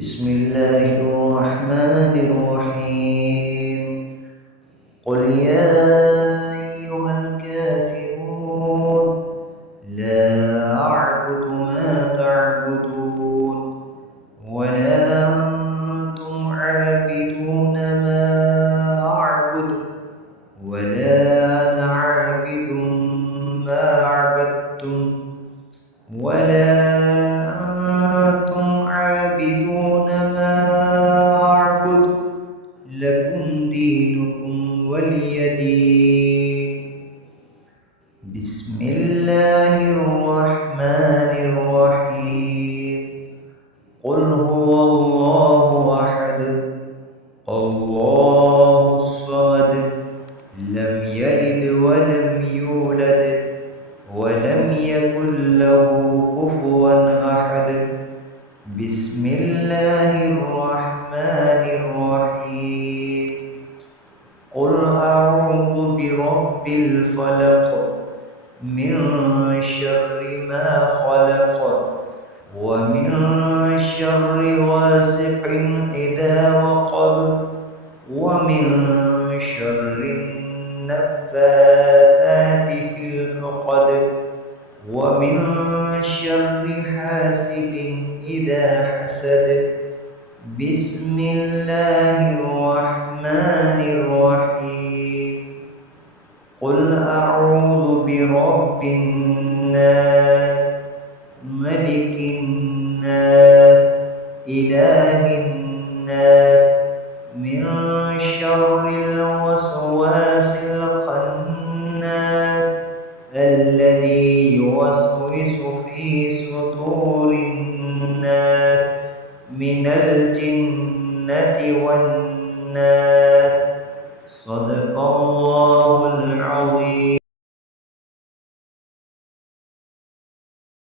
بسم الله الرحمن الرحيم. قل يا أيها الكافرون لا أعبد ما تعبدون ولا أنتم عابدون ما أعبد ولا أنا عابد ما عبدتم ولا أنتم عابدون ما أعبد لكم دينكم ولي دين. بسم الله الرحمن الرحيم. قل هو الله أحد الله الصمد لم يلد ولم يولد ولم يكن له كفوا أحد. بسم الله الرحمن الرحيم. قل أعوذ برب الفلق من شر ما خلق ومن شر غاسق إذا وقب ومن شر النفاثات في العقد ومن شر حاسد إذا حسد. بسم الله الرحمن الرحيم. قل أعوذ برب الناس ملك الناس إله الناس من شر الوسواس الخناس الذي يوسوس في صدور الناس من الجنة والناس. صدق الله العظيم.